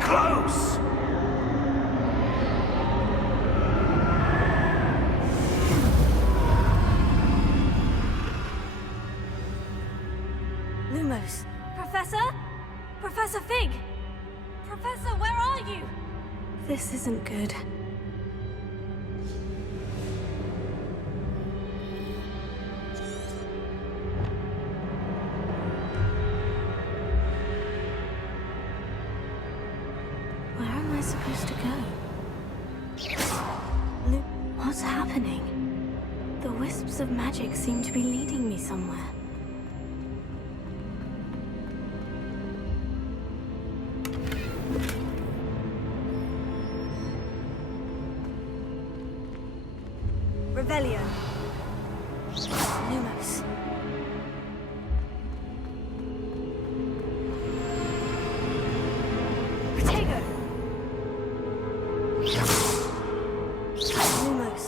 close! Lumos. Professor? Professor Fig! Professor, where are you? This isn't good. Where am I supposed to go? What's happening? The wisps of magic seem to be leading me somewhere. Revelio. Lumos. Protego. Lumos.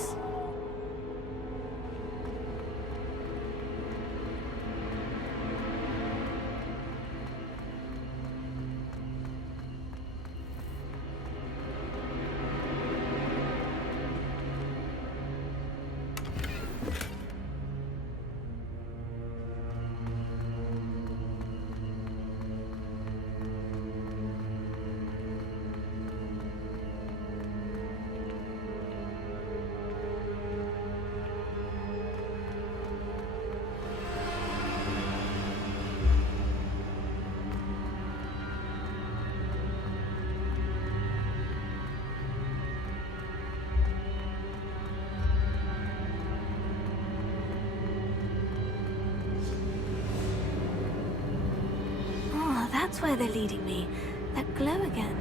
That's where they're leading me. That glow again.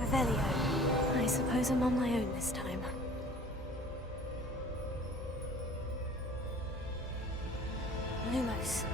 Revelio. I suppose I'm on my own this time. Lumos.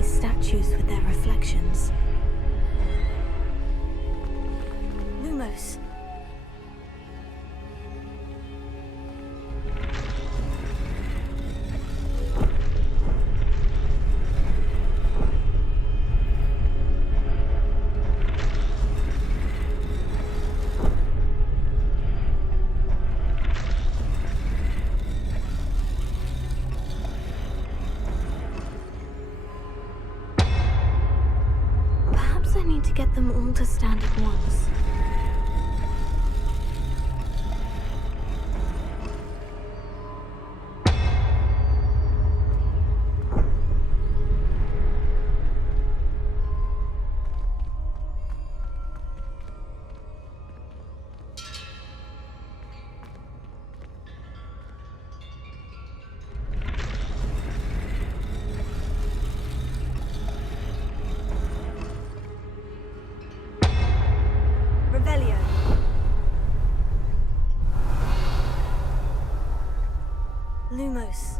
Statues with their reflections. Lumos. I need to get them all to stand at once. Revelio. Lumos.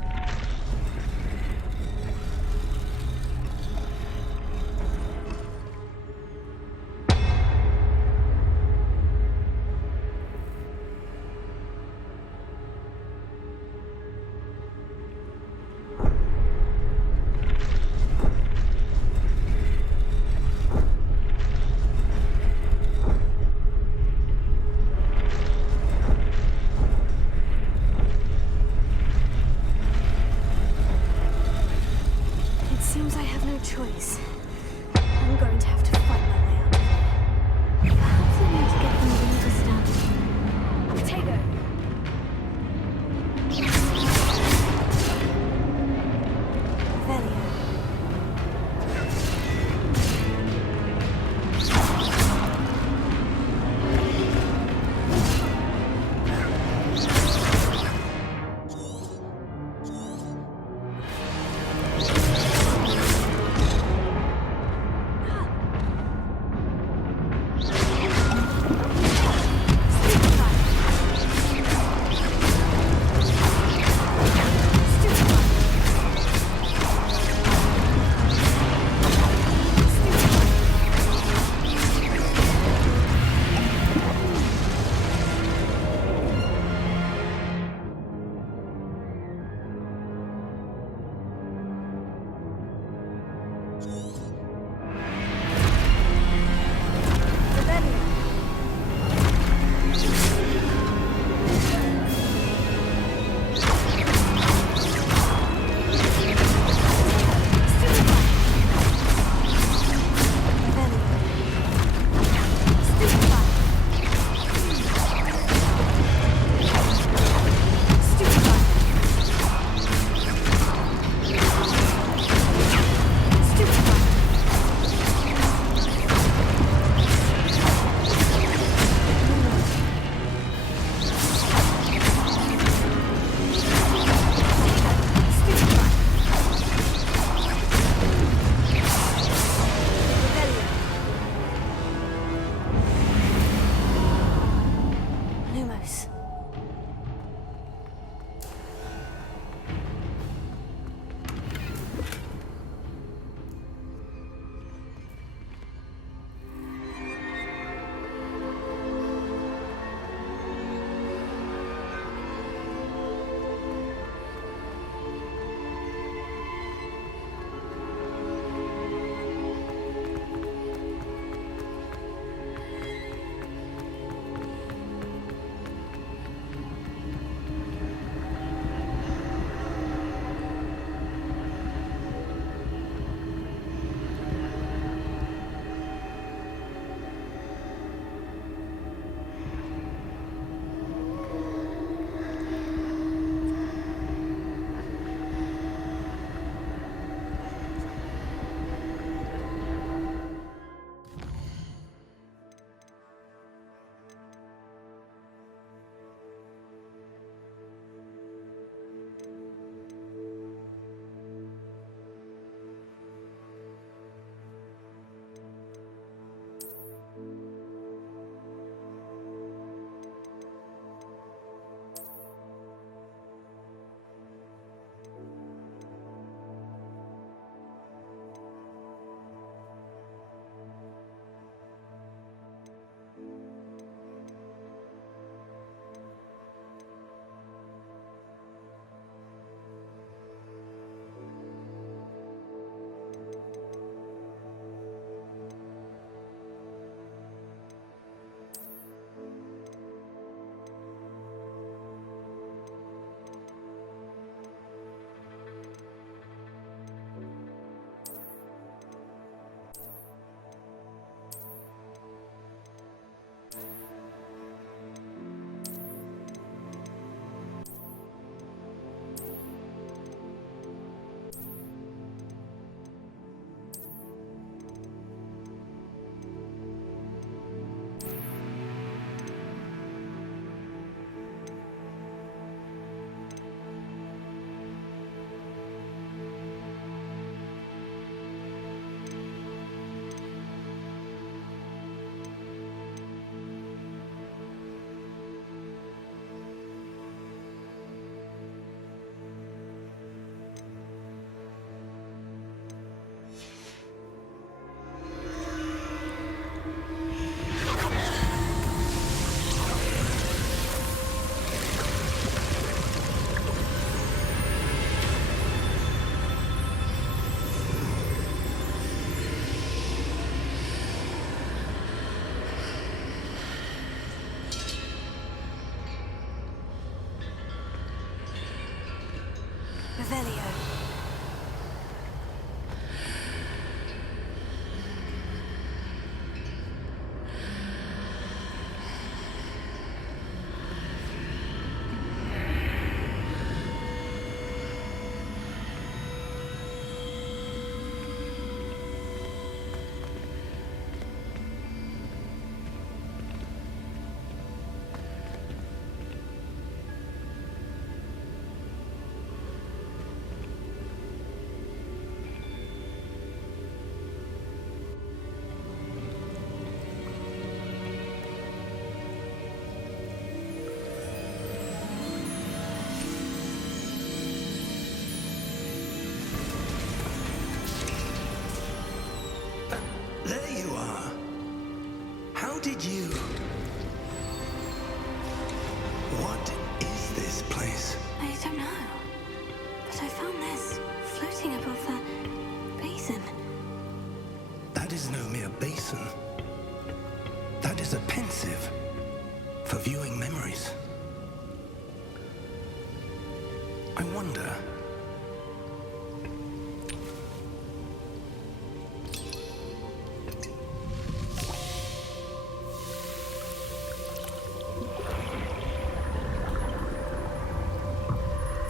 Revelio. There you are. How did you... What is this place? I don't know. But I found this floating above the basin. That is no mere basin. That is a pensive for viewing memories. I wonder...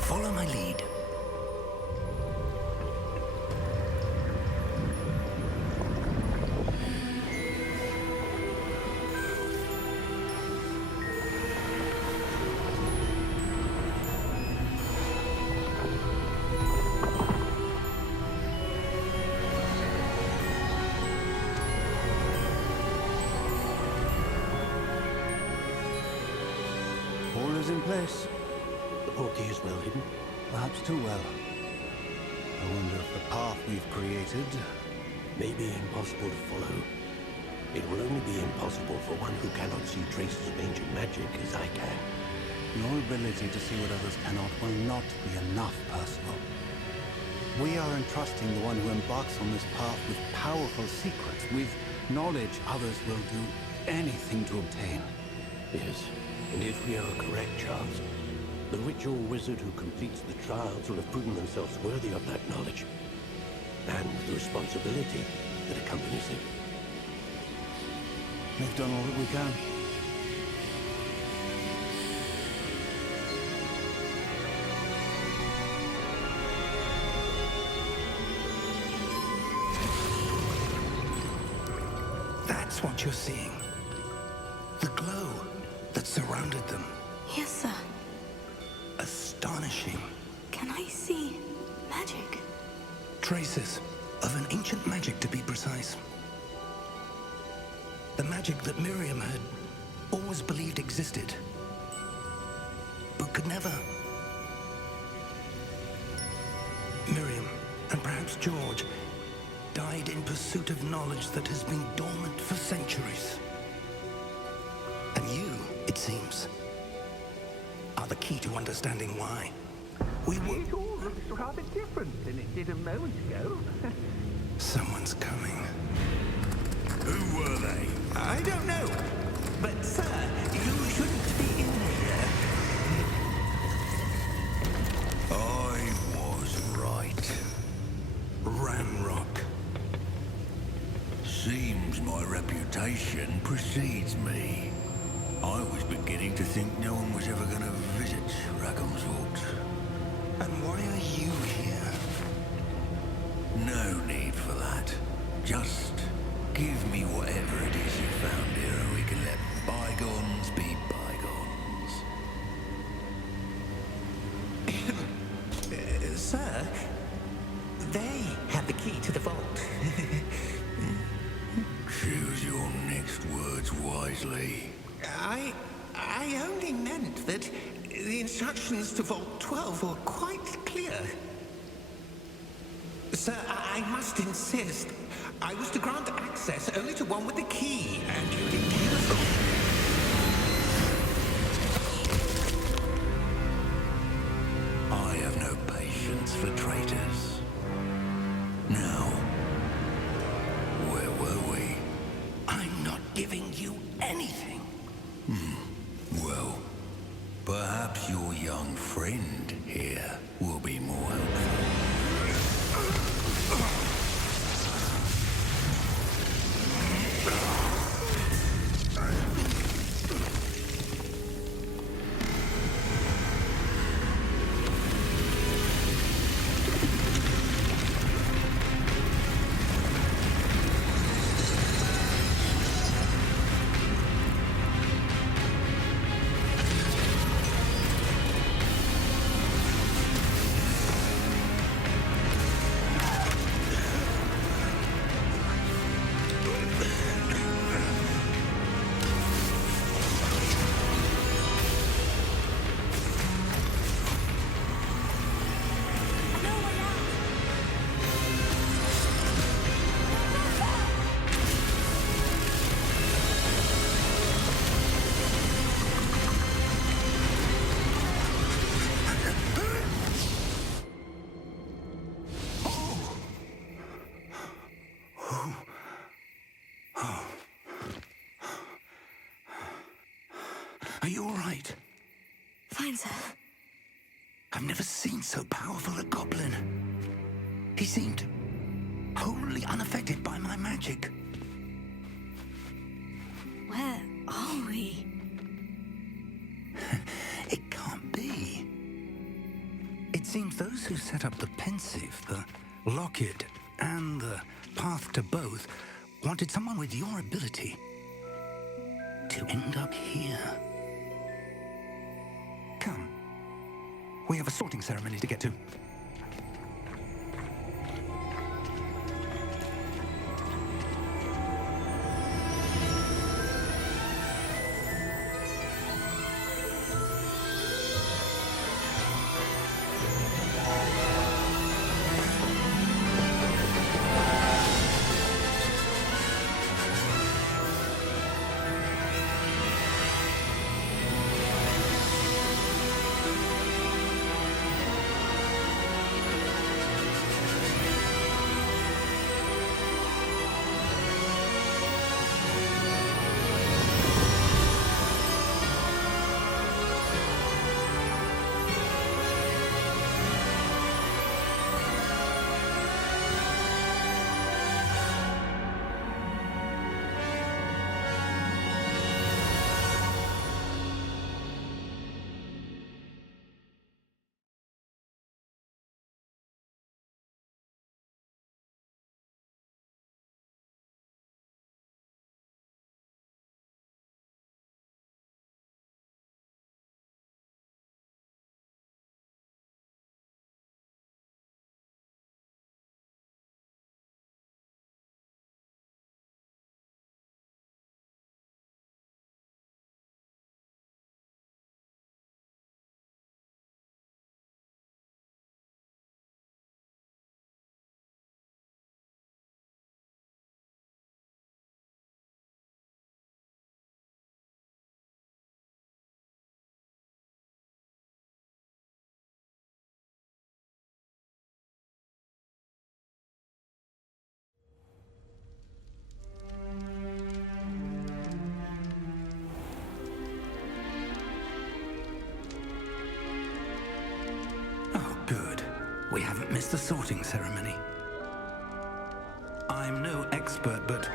Follow my lead. All is in place. The portkey is well hidden. Perhaps too well. I wonder if the path we've created... May be impossible to follow. It will only be impossible for one who cannot see traces of ancient magic as I can. Your ability to see what others cannot will not be enough, Percival. We are entrusting the one who embarks on this path with powerful secrets, with knowledge others will do anything to obtain. Yes, and if we are correct, Charles, the ritual wizard who completes the trials will have proven themselves worthy of that knowledge. And the responsibility that accompanies it. We've done all that we can. That's what you're seeing. The glow that surrounded them. Yes, sir. Astonishing. Can I see magic? Traces of an ancient magic, to be precise. The magic that Miriam had always believed existed, but could never. Miriam, and perhaps George, died in pursuit of knowledge that has been dormant for centuries. And you, it seems, are the key to understanding why. It all looks rather different than it did a moment ago. Someone's coming. Who were they? I don't know. But, sir, you shouldn't be in here. I was right. Ramrock. Seems my reputation precedes me. I was beginning to think no one was ever going to visit Rackham's Vault. And why are you here? No need for that. Just give me whatever it is you found here and we can let bygones be bygones. Sir, they have the key to the vault. Choose your next words wisely. I only meant that the instructions to Vault 12 were quite clear. Sir, I must insist. I was to grant access only to one with the key, and you didn't hear the phone. I have no patience for traitors. Now, where were we? I'm not giving you anything. Well, perhaps your young friend here will be more helpful. sir. I've never seen so powerful a goblin. He seemed wholly unaffected by my magic. Where are we? It can't be. It seems those who set up the pensive, the locket, and the path to both wanted someone with your ability to end up here. Come. We have a sorting ceremony to get to. Good. We haven't missed the sorting ceremony. I'm no expert, but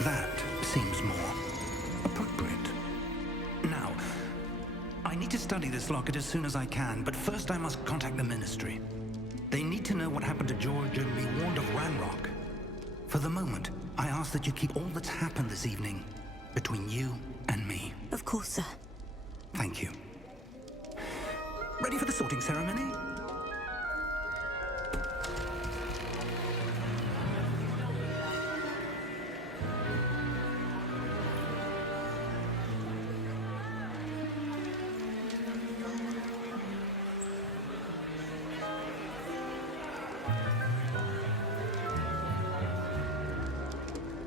that seems more appropriate. Now, I need to study this locket as soon as I can, but first I must contact the Ministry. They need to know what happened to George and be warned of Ranrock. For the moment, I ask that you keep all that's happened this evening between you and me. Of course, sir. Thank you. Ready for the sorting ceremony?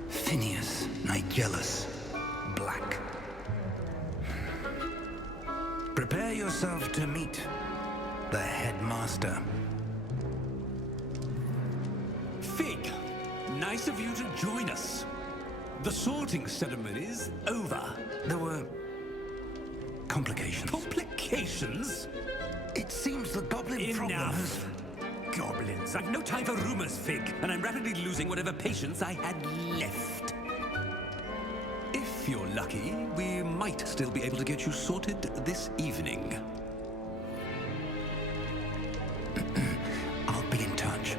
Phineas Nigellus Black. Prepare yourself to meet the headmaster. Fig, nice of you to join us. The sorting ceremony's over. There were complications. Complications? It seems the goblin problem has... Enough. Goblins. I've no time for rumors, Fig, and I'm rapidly losing whatever patience I had left. If you're lucky, we might still be able to get you sorted this evening. I'll be in touch.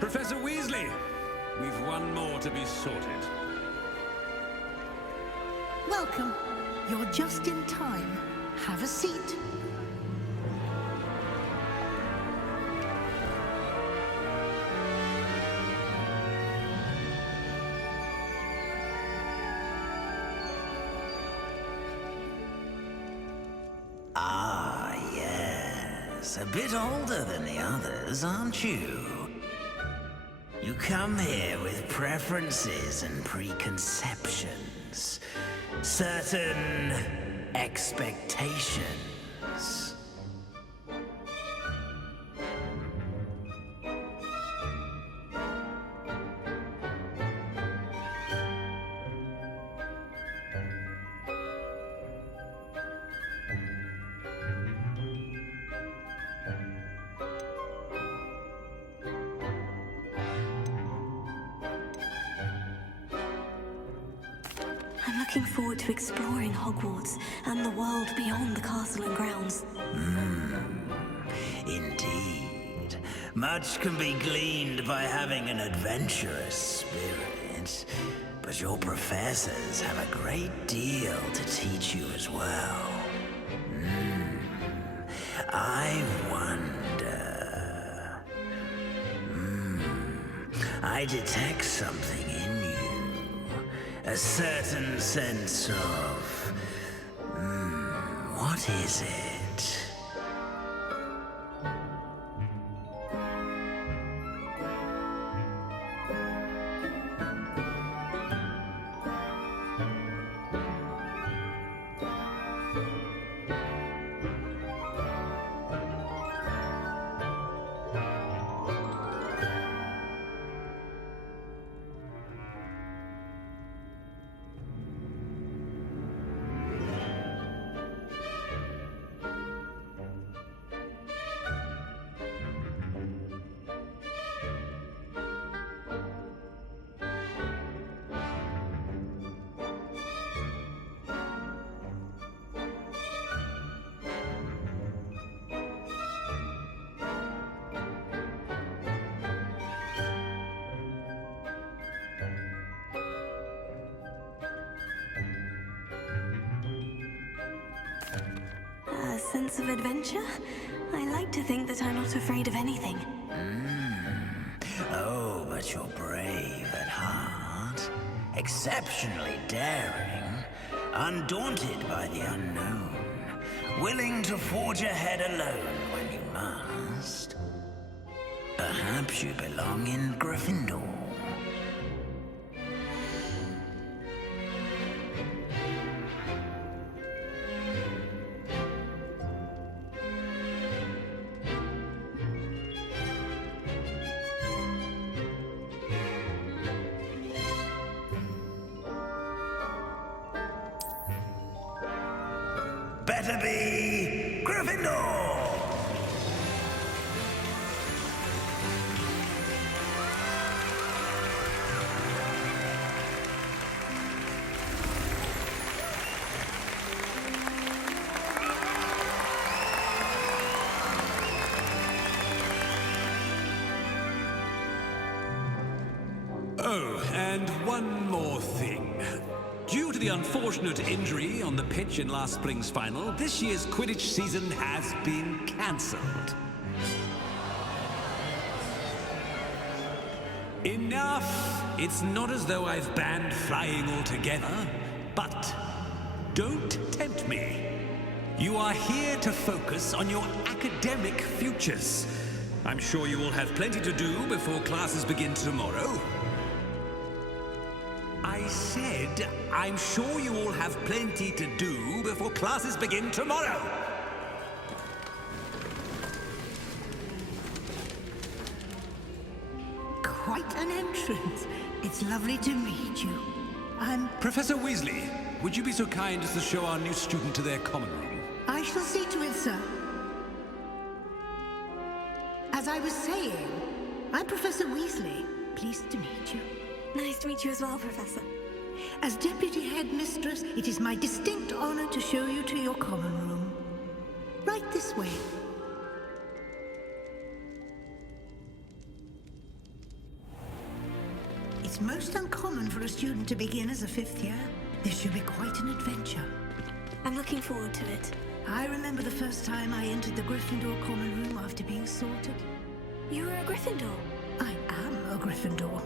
Professor Weasley, we've one more to be sorted. Welcome. You're just in time. Have a seat. Ah, yes. A bit older than the others, aren't you? You come here with preferences and preconceptions. Certain expectations. I'm looking forward to exploring Hogwarts and the world beyond the castle and grounds. Indeed. Much can be gleaned by having an adventurous spirit, but your professors have a great deal to teach you as well. I wonder... I detect something in you. A certain sense of... what is it? A sense of adventure? I like to think that I'm not afraid of anything. Oh, but you're brave at heart. Exceptionally daring. Undaunted by the unknown. Willing to forge ahead alone when you must. Perhaps you belong in Gryffindor. Better be Gryffindor! Oh, and one more thing. Due to the unfortunate injury on the pitch in last spring's final, this year's Quidditch season has been cancelled. Enough! It's not as though I've banned flying altogether, but don't tempt me. You are here to focus on your academic futures. I'm sure you will have plenty to do before classes begin tomorrow. I said, I'm sure you all have plenty to do before classes begin tomorrow. Quite an entrance. It's lovely to meet you. I'm... Professor Weasley, would you be so kind as to show our new student to their common room? I shall see to it, sir. As I was saying, I'm Professor Weasley. Pleased to meet you. Nice to meet you as well, Professor. As Deputy Headmistress, it is my distinct honor to show you to your common room. Right this way. It's most uncommon for a student to begin as a fifth year. This should be quite an adventure. I'm looking forward to it. I remember the first time I entered the Gryffindor common room after being sorted. You were a Gryffindor? I am a Gryffindor.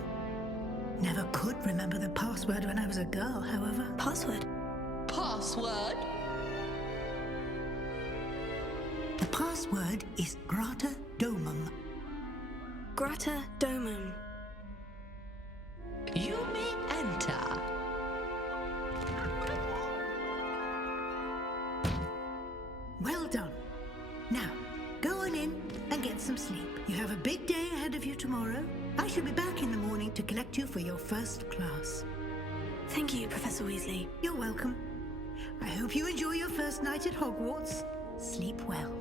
Never could remember the password when I was a girl, however. Password? Password? The password is Grata Domum. Grata Domum. You may enter. on in and get some sleep. You have a big day ahead of you tomorrow. I shall be back in the morning to collect you for your first class. Thank you, Professor Weasley. You're welcome. I hope you enjoy your first night at Hogwarts. Sleep well.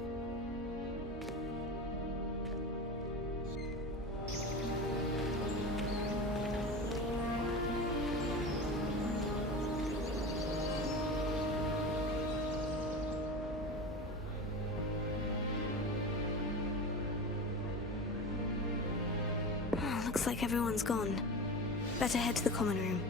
Oh, looks like everyone's gone. Better head to the common room.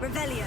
Revelio.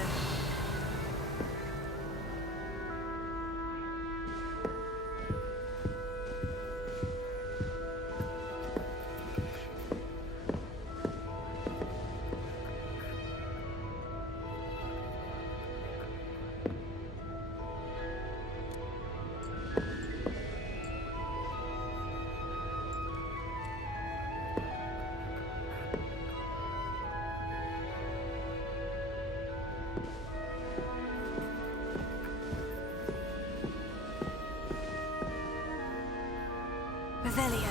Revelio.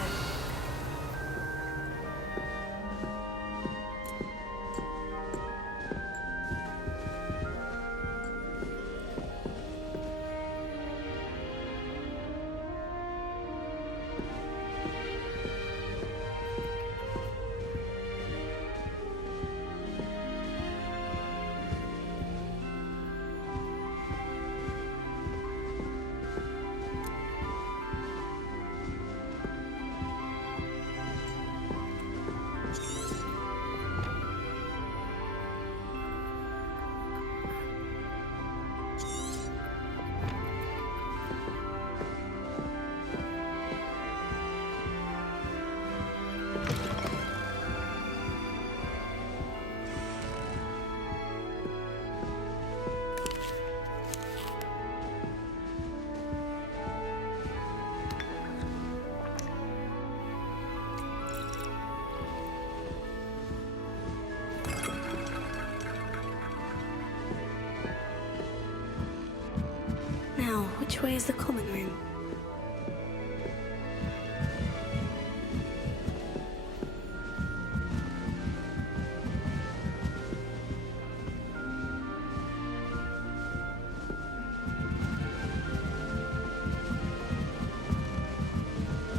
Now, which way is the common room?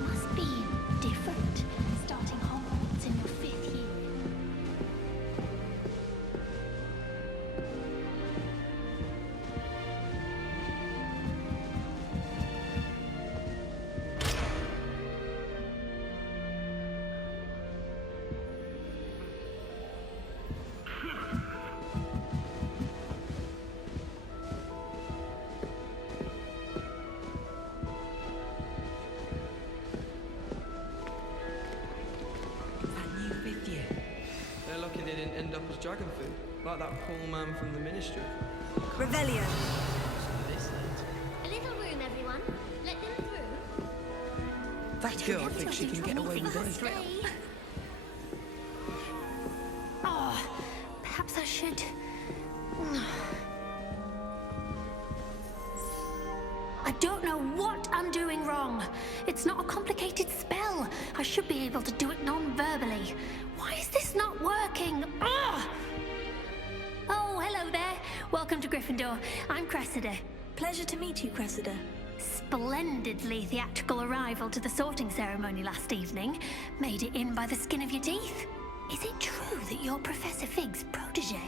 Must be different, starting Hogwarts in your 5th year. They're lucky they didn't end up as dragon food, like that poor man from the ministry. Revelio. A little room, everyone. Let them through. That girl thinks she can get away with anything. Oh, perhaps I should. I don't know what I'm doing wrong. It's not a complicated spell. I should be able to do it non-verbally. Why is this not working? Ugh! Oh, hello there. Welcome to Gryffindor. I'm Cressida. Pleasure to meet you, Cressida. Splendidly theatrical arrival to the sorting ceremony last evening. Made it in by the skin of your teeth. Is it true that you're Professor Fig's protege?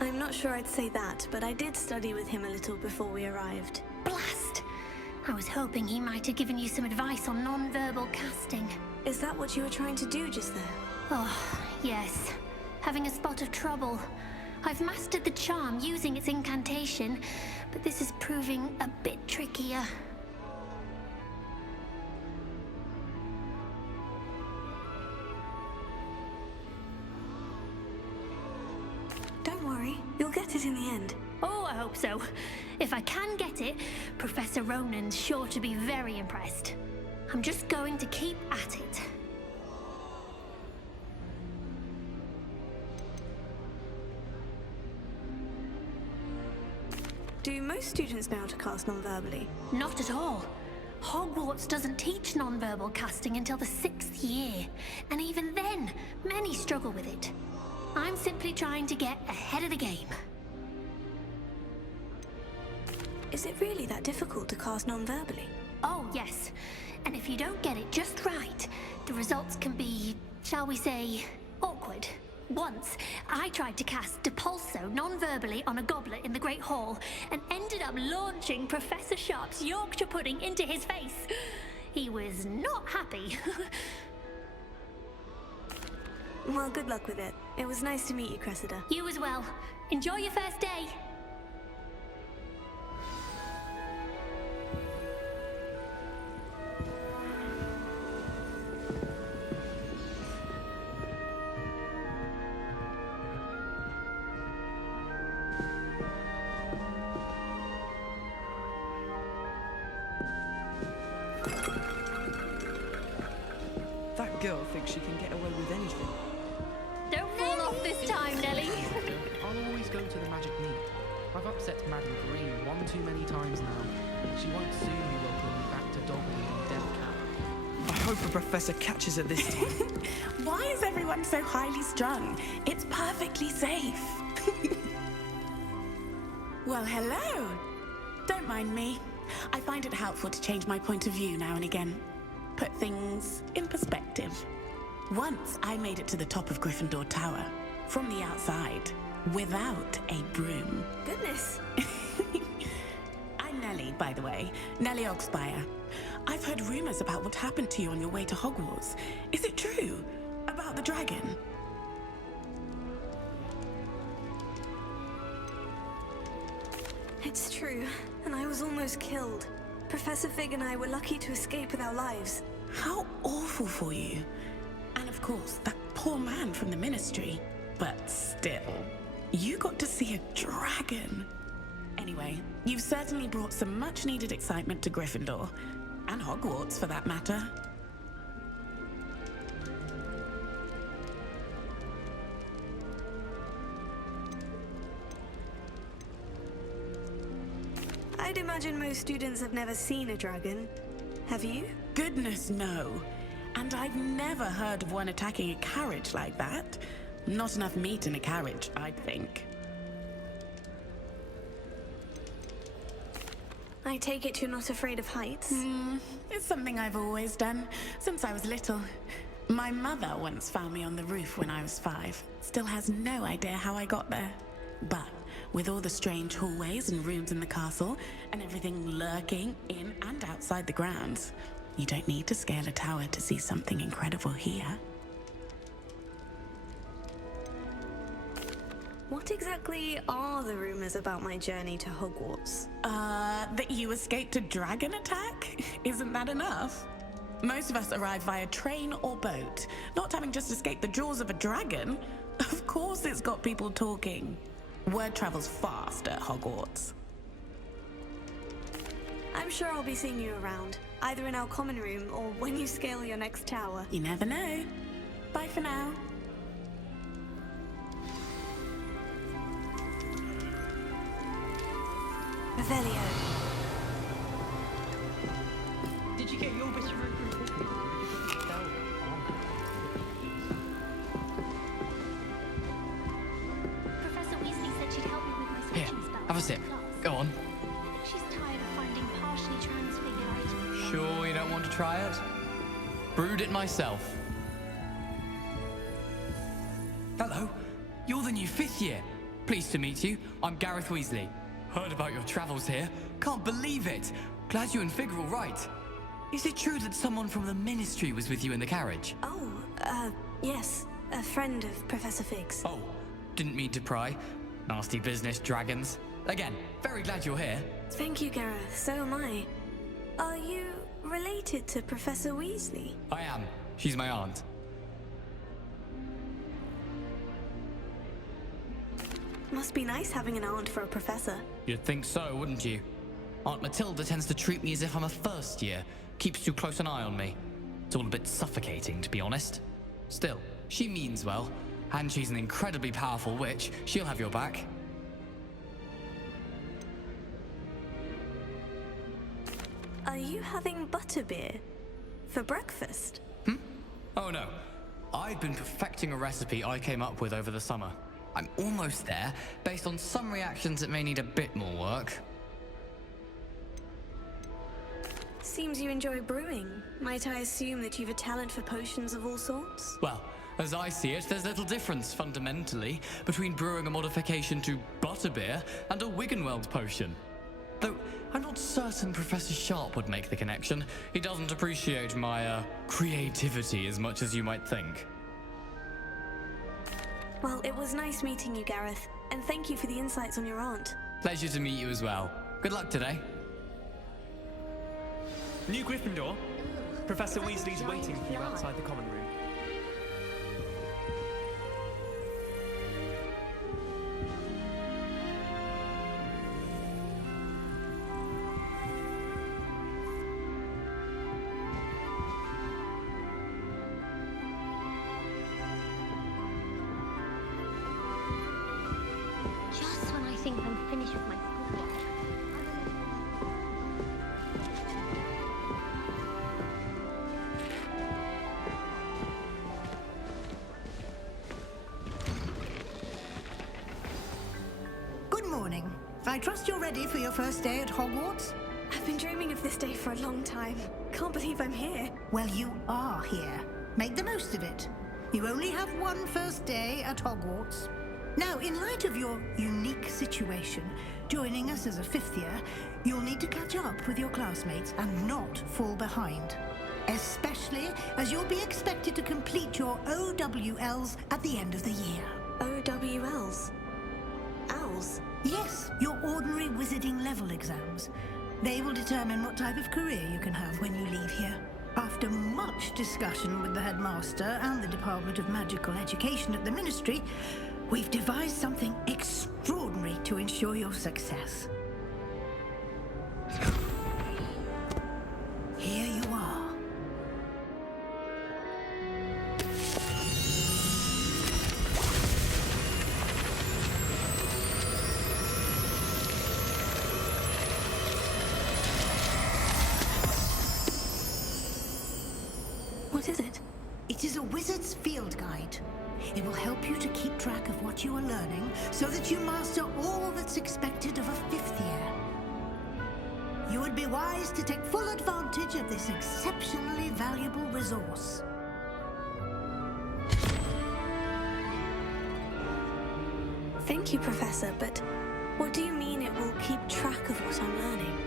I'm not sure I'd say that, but I did study with him a little before we arrived. Blast! I was hoping he might have given you some advice on non-verbal casting. Is that what you were trying to do just there? Oh, yes. having a spot of trouble. I've mastered the charm using its incantation, but this is proving a bit trickier. Don't worry, you'll get it in the end. Oh, I hope so. If I can get it, Professor Ronan's sure to be very impressed. I'm just going to keep at it. Do most students know how to cast non-verbally? Not at all. Hogwarts doesn't teach nonverbal casting until the 6th year, and even then, many struggle with it. I'm simply trying to get ahead of the game. Is it really that difficult to cast non-verbally? Oh, yes. And if you don't get it just right, the results can be, shall we say, awkward. Once, I tried to cast Depulso non-verbally on a goblet in the Great Hall and ended up launching Professor Sharp's Yorkshire pudding into his face. He was not happy. Well, good luck with it. It was nice to meet you, Cressida. You as well. Enjoy your first day. That girl thinks she can get away with anything. Don't fall off this time, Nelly. I'll always go to the magic meet. I've upset Madame Green one too many times now. She won't soon be welcoming me back to Dobby and Death Camp. I hope the professor catches her this time. Why is everyone so highly strung? It's perfectly safe. Well, hello. Don't mind me. I find it helpful to change my point of view now and again. Put things in perspective. Once I made it to the top of Gryffindor Tower, from the outside, without a broom. Goodness. I'm Nellie, by the way. Nellie Oxspire. I've heard rumors about what happened to you on your way to Hogwarts. Is it true? About the dragon? It's true, and I was almost killed. Professor Fig and I were lucky to escape with our lives. How awful for you. And of course, that poor man from the Ministry. But still, you got to see a dragon. Anyway, you've certainly brought some much-needed excitement to Gryffindor. And Hogwarts, for that matter. I'd imagine most students have never seen a dragon. Have you? Goodness, no. And I've never heard of one attacking a carriage like that. Not enough meat in a carriage, I'd think. I take it you're not afraid of heights? It's something I've always done, since I was little. My mother once found me on the roof when I was 5. Still has no idea how I got there. But with all the strange hallways and rooms in the castle, and everything lurking in and outside the grounds, you don't need to scale a tower to see something incredible here. What exactly are the rumors about my journey to Hogwarts? That you escaped a dragon attack? Isn't that enough? Most of us arrive via train or boat, not having just escaped the jaws of a dragon. Of course it's got people talking. Word travels fast at Hogwarts. I'm sure I'll be seeing you around, either in our common room or when you scale your next tower. You never know. Bye for now. Revelio. Did you get your bit of room? Professor Weasley said she'd help me with my Here, switching spell. have a sip. Go on. I think she's tired of finding partially transfigured items. Sure you don't want to try it? Brewed it myself. Hello, you're the new 5th year. Pleased to meet you. I'm Gareth Weasley. Heard about your travels here. Can't believe it. Glad you and Fig are all right. Is it true that someone from the Ministry was with you in the carriage? Oh, yes. a friend of Professor Fig's. Oh, didn't mean to pry. Nasty business, dragons. Again, very glad you're here. Thank you, Gareth. So am I. Are you related to Professor Weasley? I am. She's my aunt. Must be nice having an aunt for a professor. You'd think so, wouldn't you? Aunt Matilda tends to treat me as if I'm a first year. Keeps too close an eye on me. It's all a bit suffocating, to be honest. Still, she means well. And she's an incredibly powerful witch. She'll have your back. Are you having butterbeer for breakfast? Oh no. I've been perfecting a recipe I came up with over the summer. I'm almost there, based on some reactions that may need a bit more work. Seems you enjoy brewing. Might I assume that you've a talent for potions of all sorts? Well, as I see it, there's little difference, fundamentally, between brewing a modification to butterbeer and a Wiggenweld potion. Though, I'm not certain Professor Sharp would make the connection. He doesn't appreciate my, creativity as much as you might think. Well, it was nice meeting you, Gareth, and thank you for the insights on your aunt. Pleasure to meet you as well. Good luck today. New Gryffindor. Professor Weasley's waiting for you outside the common room. Just when I think I'm finished with my schoolwork. Good morning. I trust you're ready for your first day at Hogwarts? I've been dreaming of this day for a long time. Can't believe I'm here. Well, you are here. Make the most of it. You only have one first day at Hogwarts. Now, in light of your unique situation, joining us as a fifth year, you'll need to catch up with your classmates and not fall behind. Especially as you'll be expected to complete your OWLs at the end of the year. OWLs? Owls? Yes, your ordinary wizarding level exams. They will determine what type of career you can have when you leave here. After much discussion with the headmaster and the Department of Magical Education at the Ministry, we've devised something extraordinary to ensure your success. Here you are. What is it? It is a wizard's field guide. It will help you to keep track of what you are learning so that you master all that's expected of a fifth year. You would be wise to take full advantage of this exceptionally valuable resource. Thank you, Professor, but what do you mean it will keep track of what I'm learning?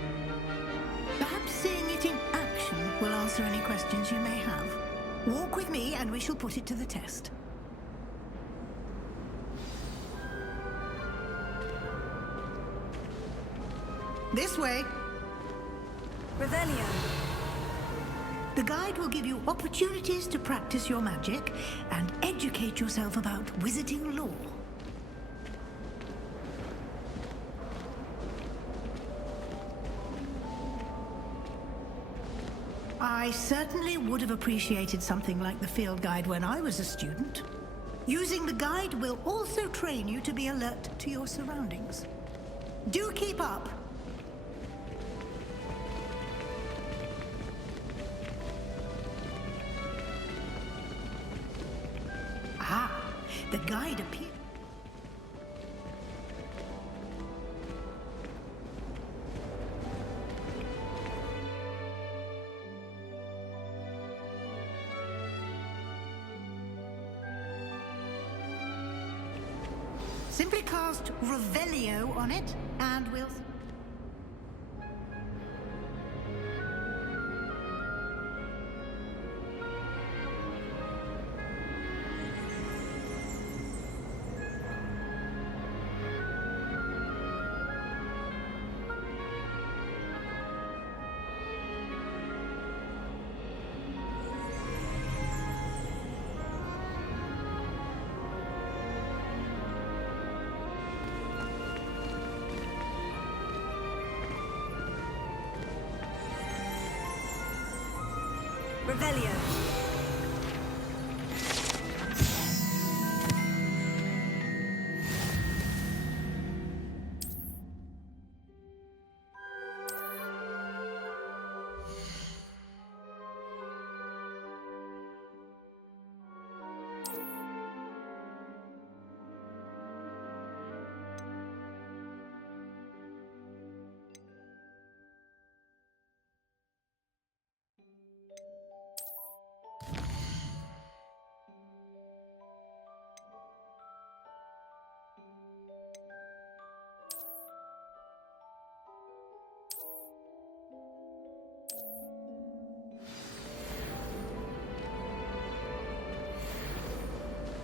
Perhaps seeing it in action will answer any questions you may have. Walk with me and we shall put it to the test. This way. Revelio. The guide will give you opportunities to practice your magic and educate yourself about wizarding lore. I certainly would have appreciated something like the field guide when I was a student. Using the guide will also train you to be alert to your surroundings. Do keep up. Ah, the guide appears. Simply cast Revelio on it, and we'll... Revelio.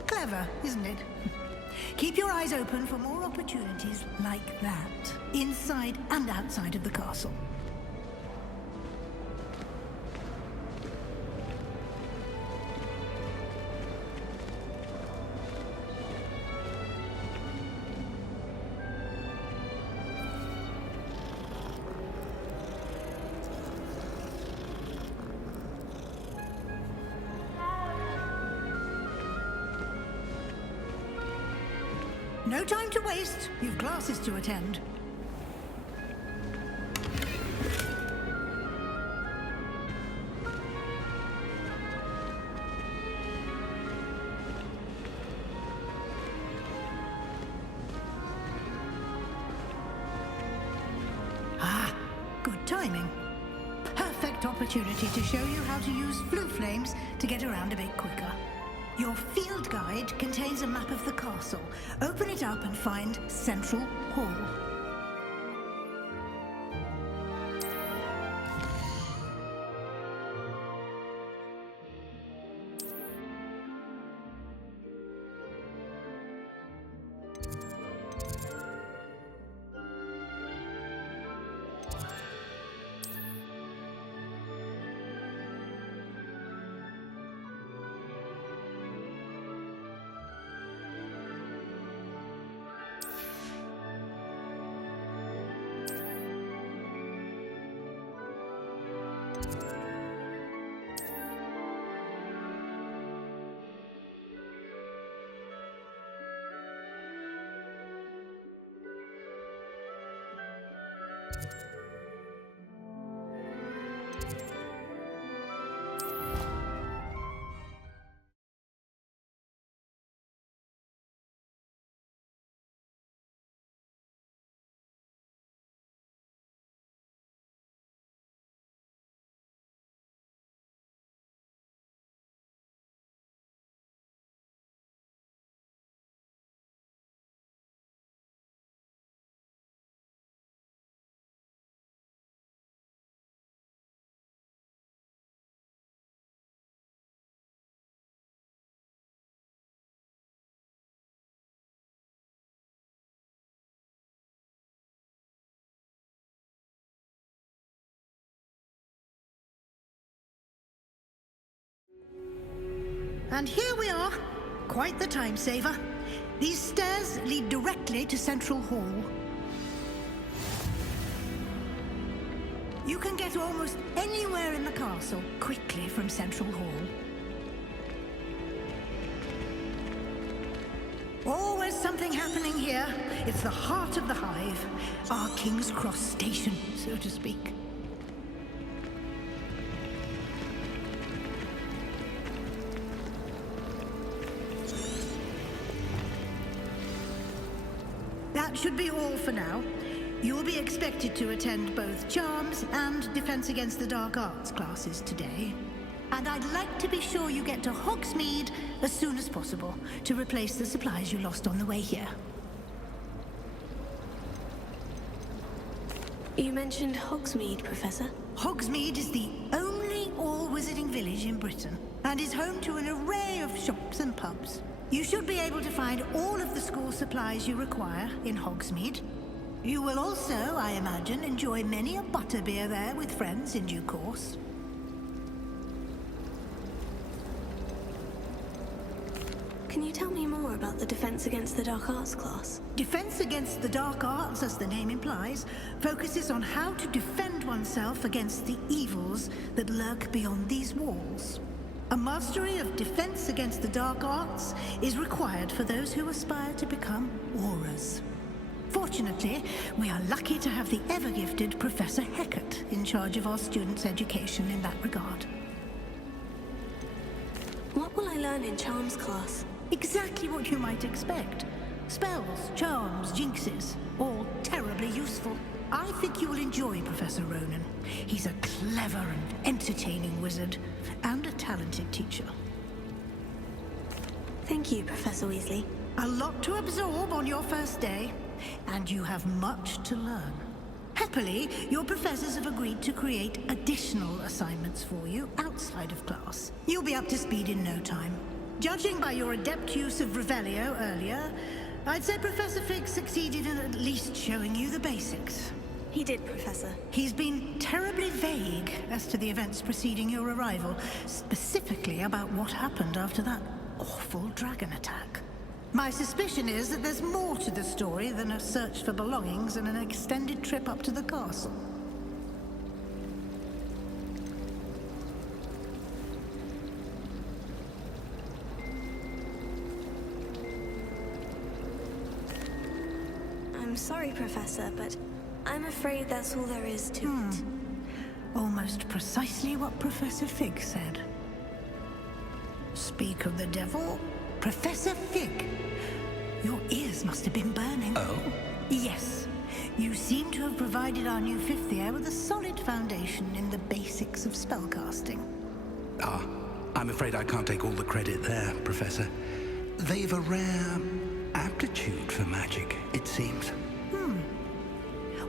Clever, isn't it? Keep your eyes open for more opportunities like that, inside and outside of the castle. No time to waste. You've classes to attend. Ah, good timing. Perfect opportunity to show you how to use flue flames to get around a bit quicker. Your field guide contains a map of the castle. Open it up and find Central Hall. And here we are. Quite the time saver. These stairs lead directly to Central Hall. You can get almost anywhere in the castle quickly from Central Hall. Always something happening here. It's the heart of the hive. Our King's Cross station, so to speak. That should be all for now. You'll be expected to attend both Charms and Defense Against the Dark Arts classes today. And I'd like to be sure you get to Hogsmeade as soon as possible to replace the supplies you lost on the way here. You mentioned Hogsmeade, Professor. Hogsmeade is the only all-wizarding village in Britain and is home to an array of shops and pubs. You should be able to find all of the school supplies you require in Hogsmeade. You will also, I imagine, enjoy many a butterbeer there with friends in due course. Can Can you tell me more about the Defense Against the Dark Arts class? Defense Against the Dark Arts, as the name implies, focuses on how to defend oneself against the evils that lurk beyond these walls. A mastery of Defense Against the Dark Arts is required for those who aspire to become Aurors. Fortunately, we are lucky to have the ever-gifted Professor Hecat in charge of our students' education in that regard. What will I learn in Charms class? Exactly what you might expect. Spells, charms, jinxes, all terribly useful. I think you will enjoy Professor Ronan. He's a clever and entertaining wizard, and a talented teacher. Thank you, Professor Weasley. A lot to absorb on your first day, and you have much to learn. Happily, your professors have agreed to create additional assignments for you outside of class. You'll be up to speed in no time. Judging by your adept use of Revelio earlier, I'd say Professor Fig succeeded in at least showing you the basics. He did, Professor. He's been terribly vague as to the events preceding your arrival, specifically about what happened after that awful dragon attack. My suspicion is that there's more to the story than a search for belongings and an extended trip up to the castle. I'm sorry, Professor, but I'm afraid that's all there is to it. Almost precisely what Professor Fig said. Speak of the devil, Professor Fig. Your ears must have been burning. Oh? Yes. You seem to have provided our new fifth year with a solid foundation in the basics of spellcasting. Ah, I'm afraid I can't take all the credit there, Professor. They've a rare aptitude for magic, it seems.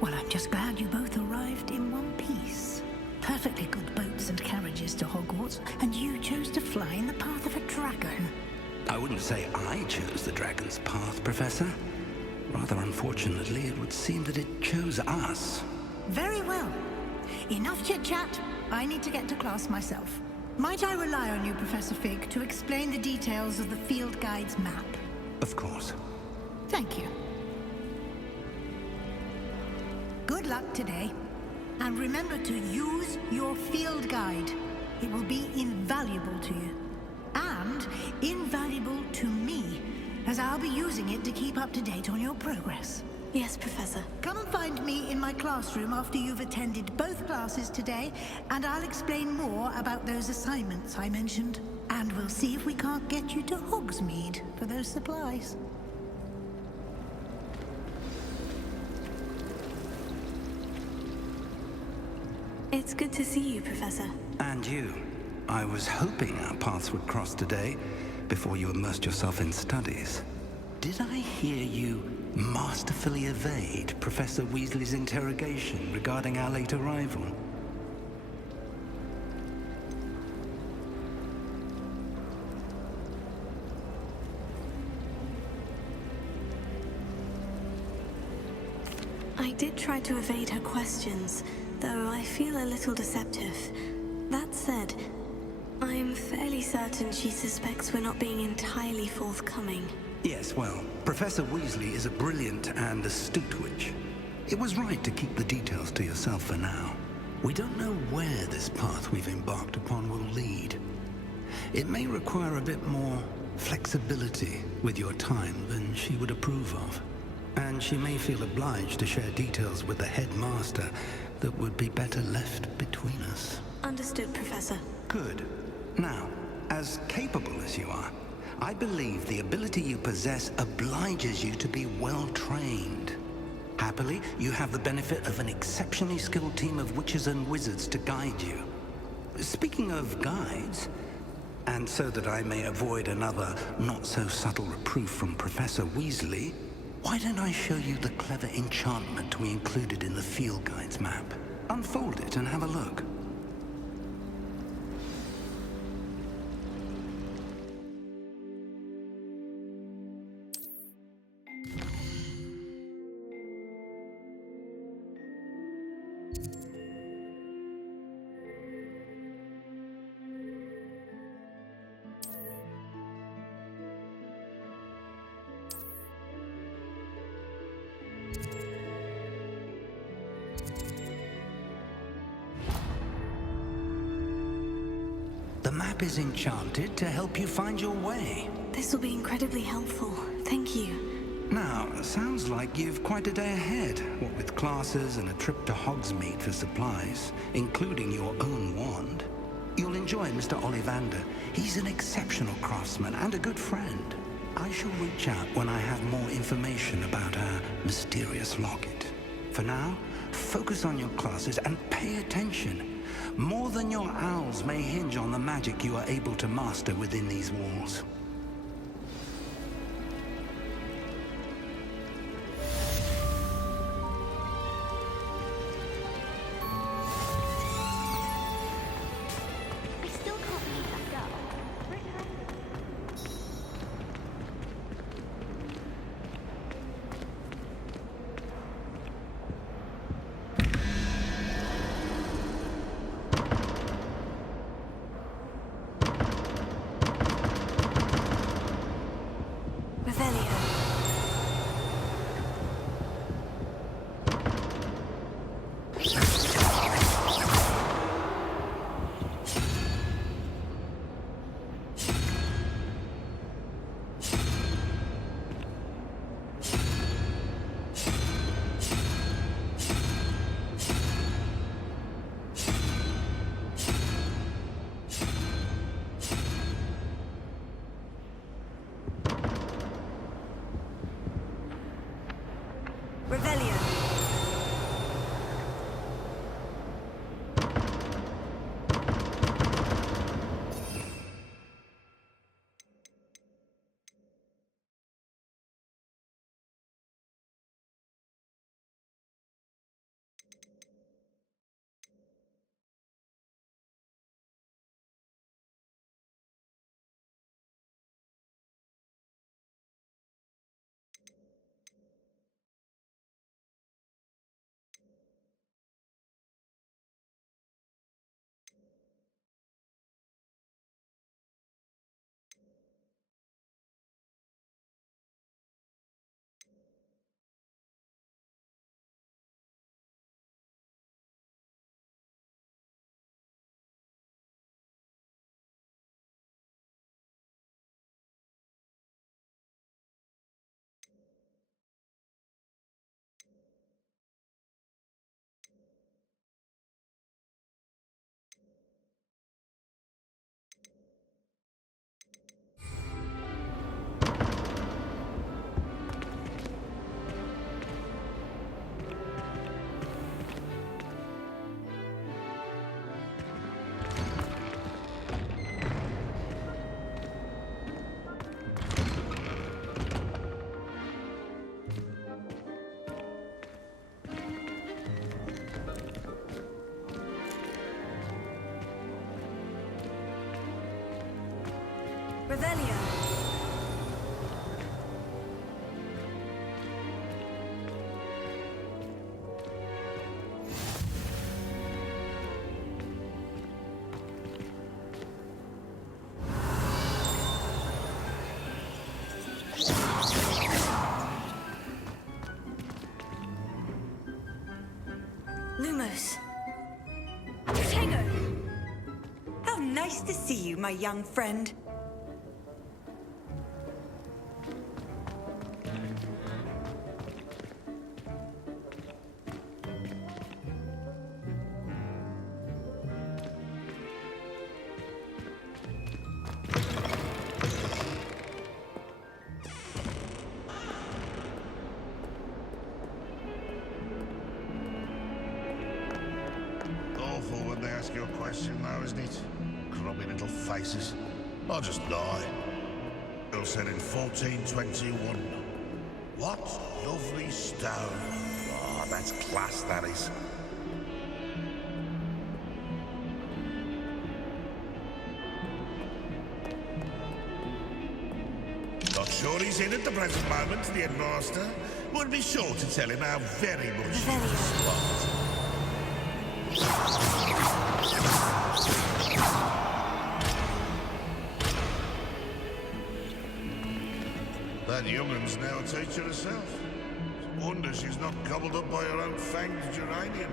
Well, I'm just glad you both arrived in one piece. Perfectly good boats and carriages to Hogwarts, and you chose to fly in the path of a dragon. I wouldn't say I chose the dragon's path, Professor. Rather unfortunately, it would seem that it chose us. Very well. Enough chit-chat. I need to get to class myself. Might I rely on you, Professor Fig, to explain the details of the field guide's map? Of course. Thank you. Good luck today. And remember to use your field guide. It will be invaluable to you. And invaluable to me, as I'll be using it to keep up to date on your progress. Yes, Professor. Come and find me in my classroom after you've attended both classes today, and I'll explain more about those assignments I mentioned. And we'll see if we can't get you to Hogsmeade for those supplies. It's good to see you, Professor. And you. I was hoping our paths would cross today, before you immersed yourself in studies. Did I hear you masterfully evade Professor Weasley's interrogation regarding our late arrival? I did try to evade her questions, though I feel a little deceptive. That said, I'm fairly certain she suspects we're not being entirely forthcoming. Yes, well, Professor Weasley is a brilliant and astute witch. It was right to keep the details to yourself for now. We don't know where this path we've embarked upon will lead. It may require a bit more flexibility with your time than she would approve of. And she may feel obliged to share details with the headmaster that would be better left between us. Understood, Professor. Good. Now, as capable as you are, I believe the ability you possess obliges you to be well trained. Happily, you have the benefit of an exceptionally skilled team of witches and wizards to guide you. Speaking of guides, and so that I may avoid another not-so-subtle reproof from Professor Weasley, why don't I show you the clever enchantment we included in the field guide's map? Unfold it and have a look. The map is enchanted to help you find your way. This will be incredibly helpful. Thank you. Now, sounds like you've quite a day ahead, what with classes and a trip to Hogsmeade for supplies, including your own wand. You'll enjoy Mr. Ollivander. He's an exceptional craftsman and a good friend. I shall reach out when I have more information about our mysterious locket. For now, focus on your classes and pay attention. More than your owls may hinge on the magic you are able to master within these walls. Revelio. Lumos. Tego! How nice to see you, my young friend. Awful when they ask you a question, though, isn't it? Grubby little faces. I'll just die. Bill said in 1421. What lovely stone. Oh, that's class, that is. Not sure he's in at the present moment, the headmaster. Would be sure to tell him how very much he's spot. That young'un's now a teacher herself. Wonder she's not gobbled up by her own fanged geranium.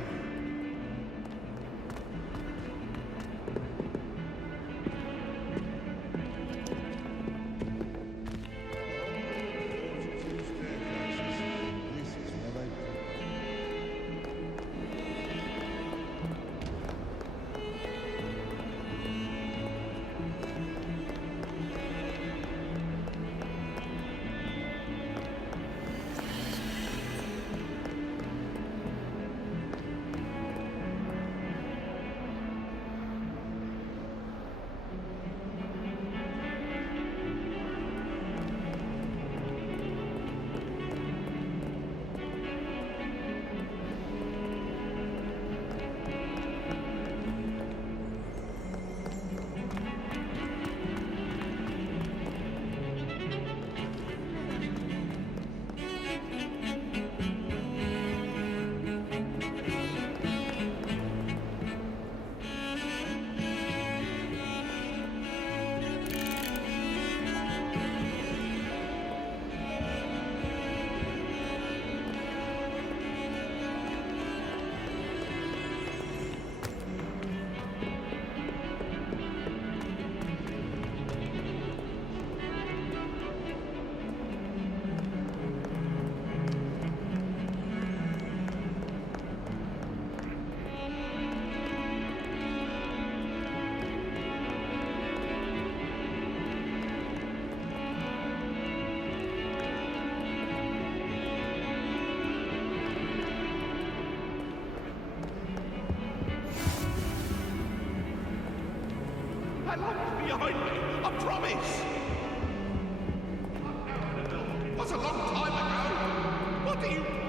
I locked behind me. I promise. That's a long time ago. What do you